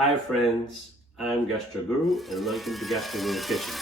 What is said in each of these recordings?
Hi friends, I'm Gastro Guru and welcome to Gastro Guru Kitchen.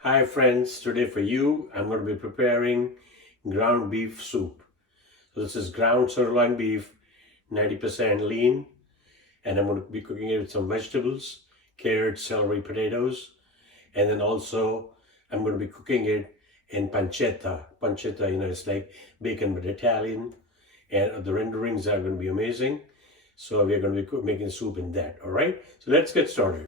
Hi friends, today for you I'm going to be preparing ground beef soup. So this is ground sirloin beef, 90% lean, and I'm going to be cooking it with some vegetables, carrots, celery, potatoes, and then also I'm going to be cooking it in pancetta. Pancetta, it's like bacon but Italian, and the renderings are going to be amazing. So we're going to be making soup in that, all right? So let's get started.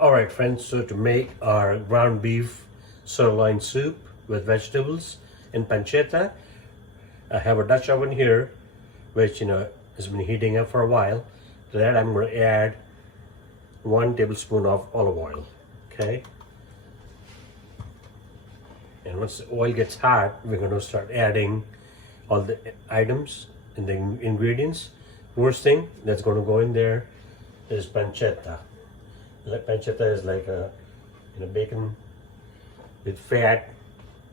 All right, friends, so to make our ground beef sirloin soup with vegetables in pancetta, I have a Dutch oven here, which, has been heating up for a while. To that, I'm going to add 1 tablespoon of olive oil, okay? And once the oil gets hot, we're going to start adding all the items and the ingredients. First thing that's going to go in there is pancetta. Pancetta is like a bacon with fat,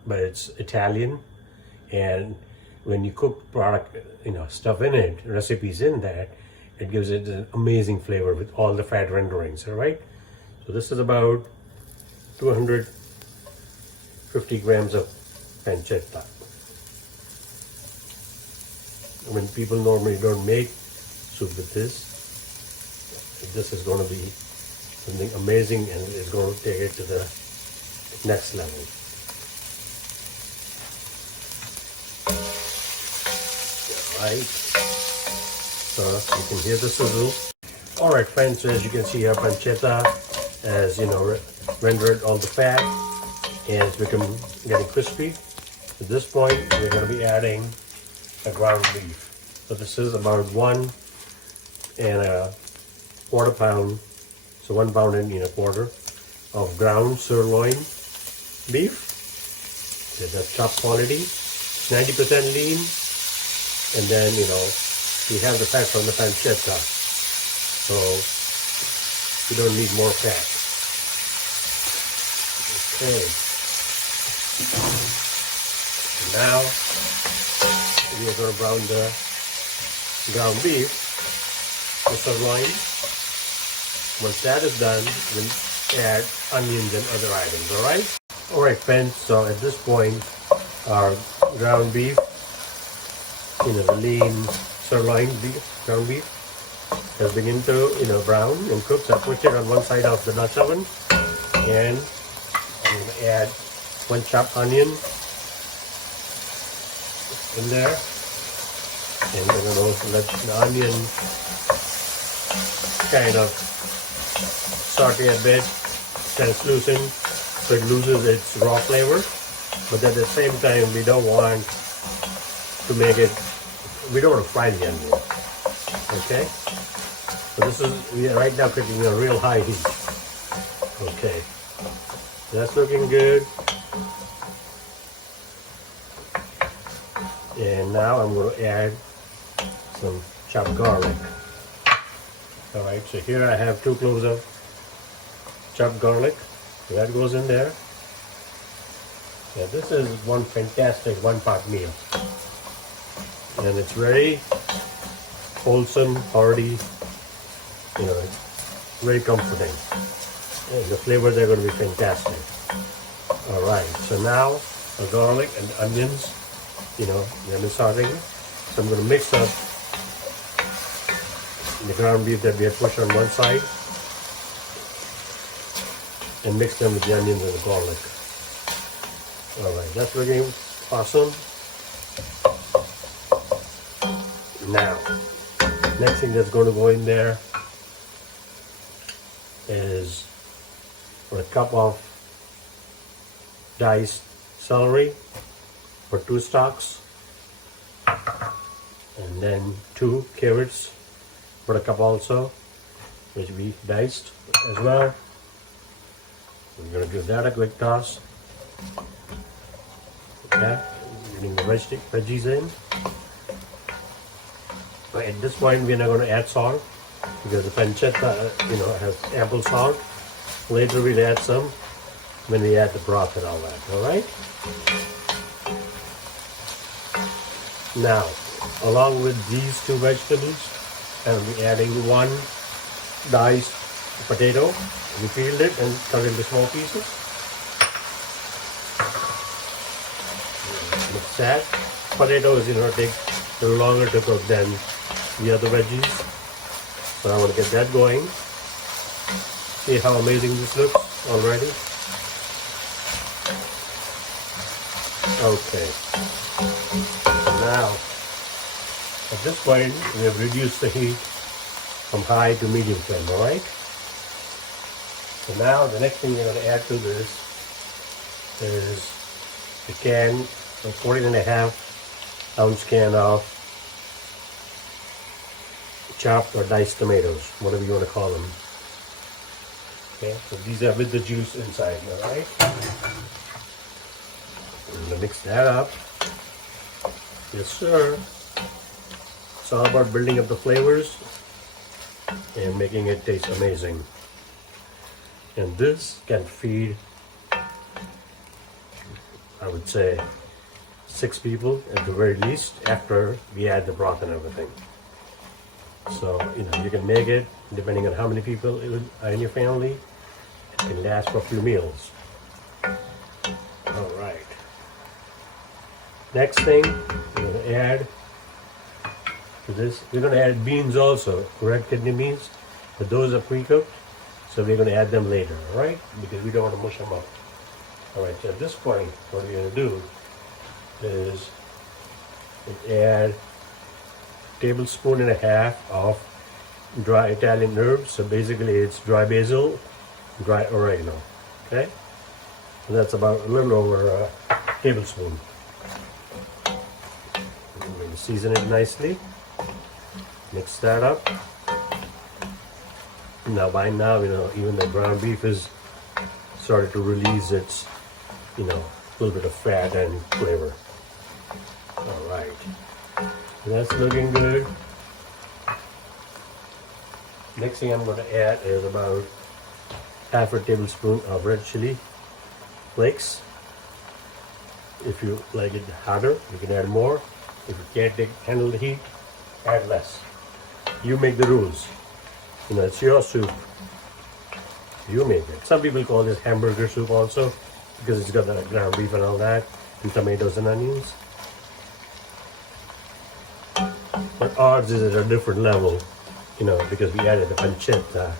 but it's Italian. And when you cook product, stuff in it, recipes in that, it gives it an amazing flavor with all the fat renderings. All right. So this is about 250 grams of pancetta. When people normally don't make soup with this is going to be something amazing, and it's going to take it to the next level. Right, so you can hear the sizzle. All right, friends, so as you can see, our pancetta has rendered all the fat and it's getting crispy. At this point, we're going to be adding the ground beef. So this is about 1 1/4 pound. So 1 pound and a quarter of ground sirloin beef. That's top quality, 90% lean, and then we have the fat from the pancetta, so we don't need more fat. Okay. Now we are going to brown the ground beef, the sirloin. Once that is done, we'll add onions and other items, all right? All right, friends, so at this point, our ground beef, the lean sirloin beef, ground beef, has begun to, brown and cook. So I put it on one side of the Dutch oven, and I'm going to add 1 chopped onion in there, and we're going to let the onion kind of saute a bit, translucent, so it loses its raw flavor. But at the same time, we don't want to fry the onion. Okay? So we are right now cooking a real high heat. Okay. That's looking good. And now I'm going to add some chopped garlic. All right, so here I have 2 cloves of chopped garlic. So that goes in there. Yeah, this is one fantastic one-pot meal, and it's very wholesome, hearty, very comforting, and the flavors are going to be fantastic. All right, so now the garlic and the onions, they've been sauteing. So I'm going to mix up the ground beef that we have pushed on one side and mix them with the onions and the garlic. All right, that's looking awesome. Now, next thing that's going to go in there is a cup of diced celery for 2 stalks, and then 2 carrots for a cup also, which we diced as well. We're going to give that a quick toss. Okay, getting the veggies in. At this point, we're not going to add salt because the pancetta, has ample salt. Later, we'll add some when we add the broth and all that. All right. Now, along with these 2 vegetables, I'll be adding 1 diced potato. We peeled it and cut it into small pieces. Mix that. Potatoes, take a little longer to cook than the other veggies. So I want to get that going. See how amazing this looks already? Okay. Now, at this point, we have reduced the heat from high to medium flame, alright? So now the next thing we're going to add to this is a can, a 14.5-ounce can of chopped or diced tomatoes, whatever you want to call them. Okay, so these are with the juice inside, alright? I'm going to mix that up. Yes, sir. It's all about building up the flavors and making it taste amazing. And this can feed, I would say, 6 people at the very least after we add the broth and everything. So, you can make it depending on how many people are in your family. It can last for a few meals. All right. Next thing we're going to add to this, we're going to add beans also, red kidney beans, but those are pre-cooked, so we're going to add them later, all right? Because we don't want to mush them up. All right, so at this point, what we're going to do is add 1.5 tablespoons of dry Italian herbs. So basically it's dry basil, dry oregano, okay? So that's about a little over a tablespoon. I'm going to season it nicely. Mix that up. Now by now, even the ground beef is started to release its, little bit of fat and flavor. All right. That's looking good. Next thing I'm going to add is about 1/2 tablespoon of red chili flakes. If you like it hotter, you can add more. If you can't handle the heat, add less. You make the rules. It's your soup. You make it. Some people call this hamburger soup also because it's got the ground beef and all that, and tomatoes and onions. But ours is at a different level, because we added the pancetta,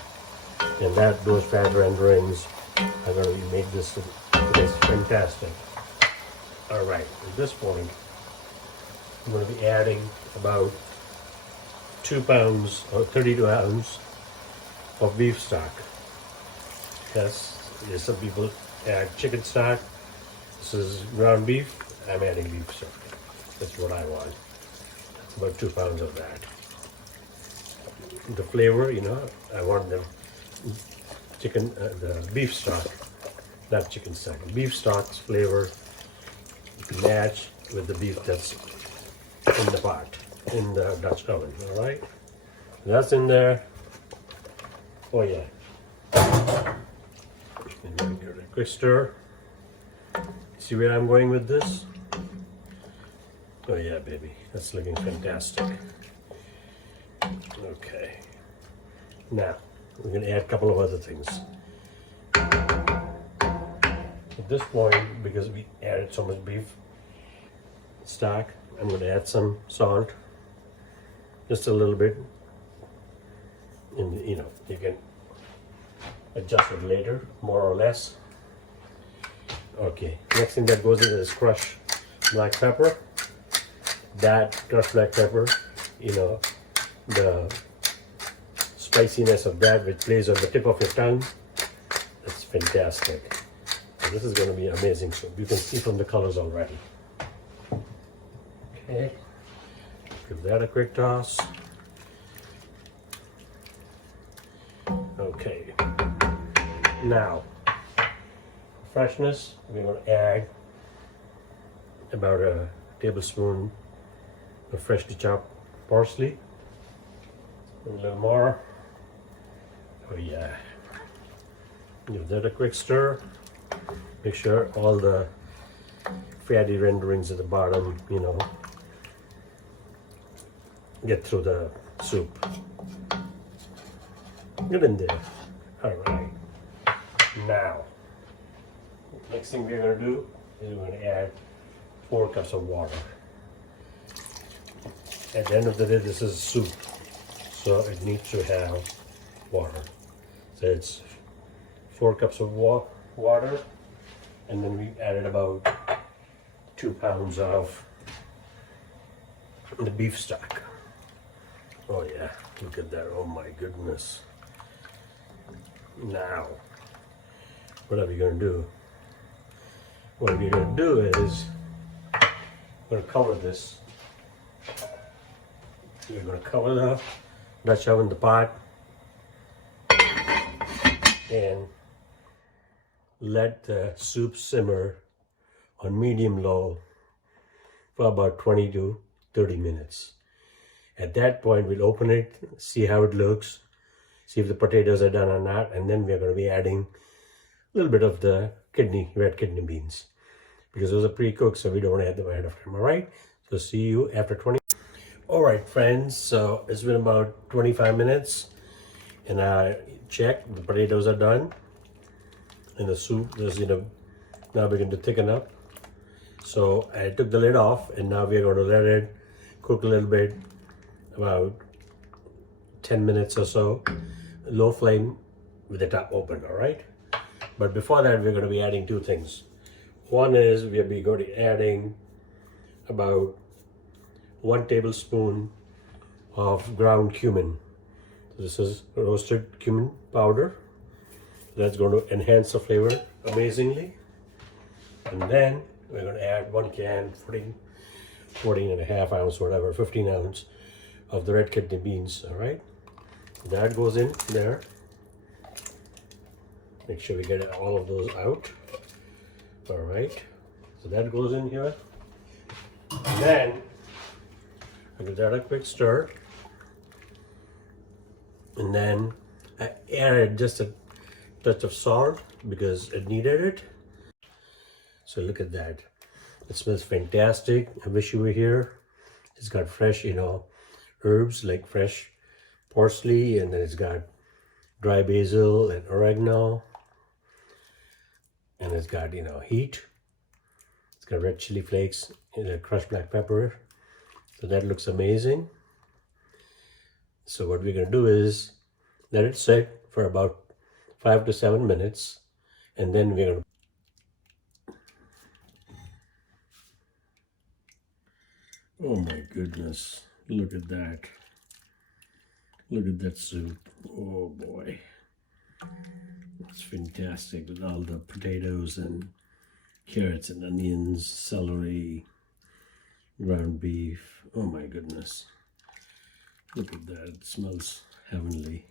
and those fat renderings are going to make this taste fantastic. All right, at this point, I'm going to be adding about 2 pounds or 32 ounces of beef stock. Yes, some people add chicken stock. This is ground beef. I'm adding beef stock. That's what I want. About 2 pounds of that. The flavor, I want the beef stock, not chicken stock. Beef stock's flavor match with the beef that's in the pot, in the Dutch oven. All right, that's in there. Oh yeah. And then give it a quick stir. See where I'm going with this? Oh yeah, baby, that's looking fantastic. Okay, now we're going to add a couple of other things. At this point, because we added so much beef stock, I'm going to add some salt, just a little bit. And you can adjust it later, more or less. Okay, next thing that goes in is crushed black pepper. That crushed black pepper, the spiciness of that which plays on the tip of your tongue. It's fantastic. So this is going to be amazing soup. You can see from the colors already. Okay, give that a quick toss. Okay, now freshness, we're going to add about a tablespoon of freshly chopped parsley. A little more. Oh yeah. Give that a quick stir. Make sure all the fatty renderings at the bottom, you know, get through the soup. Get in there. All right. Now, next thing we're going to do is we're going to add 4 cups of water. At the end of the day, this is soup, so it needs to have water. So it's 4 cups of water, and then we added about 2 pounds of the beef stock. Oh yeah, look at that. Oh my goodness. Now, what are we going to do? What we're going to do is we're going to cover this. We're going to cover the Dutch oven, the pot, and let the soup simmer on medium-low for about 20 to 30 minutes. At that point, we'll open it, see how it looks, see if the potatoes are done or not, and then we're going to be adding a little bit of the red kidney beans, because those are pre-cooked, so we don't add them ahead of time. All right, so see you after 20. All right, friends, so it's been about 25 minutes, and I checked, the potatoes are done, and the soup is, now begin to thicken up. So I took the lid off, and now we're going to let it cook a little bit, about 10 minutes or so, low flame with the top open, all right? But before that, we're going to be adding 2 things. One is we'll be going to be adding about 1 tablespoon of ground cumin. So this is roasted cumin powder. That's going to enhance the flavor amazingly. And then we're going to add 1 can, 14 and a half ounce, whatever, 15 ounce of the red kidney beans, all right? That goes in there. Make sure we get all of those out. All right, so that goes in here. And then I give that a quick stir. And then I added just a touch of salt because it needed it. So look at that. It smells fantastic. I wish you were here. It's got fresh, herbs like fresh parsley, and then it's got dry basil and oregano. And it's got, heat. It's got red chili flakes and crushed black pepper. So that looks amazing. So what we're going to do is let it sit for about 5 to 7 minutes. And then we're going to... Oh my goodness. Look at that. Look at that soup. Oh boy. It's fantastic with all the potatoes and carrots and onions, celery, ground beef. Oh my goodness. Look at that. It smells heavenly.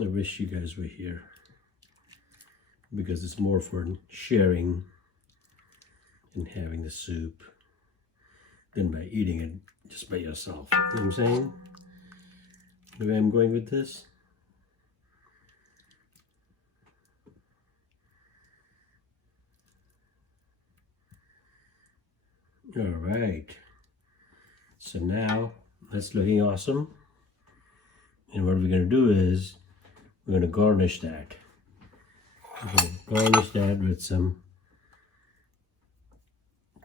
I wish you guys were here, because it's more for sharing and having the soup than by eating it just by yourself. You know what I'm saying? The way I'm going with this? All right, so now that's looking awesome. And what we're going to do is we're going to garnish that. We're going to garnish that with some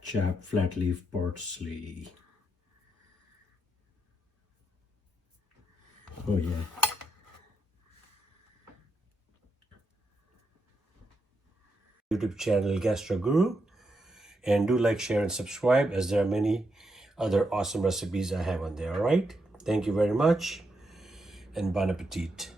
chopped flat leaf parsley. Oh yeah. YouTube channel Gastro Guru. And do like, share, and subscribe, as there are many other awesome recipes I have on there, all right? Thank you very much. and bon appetit.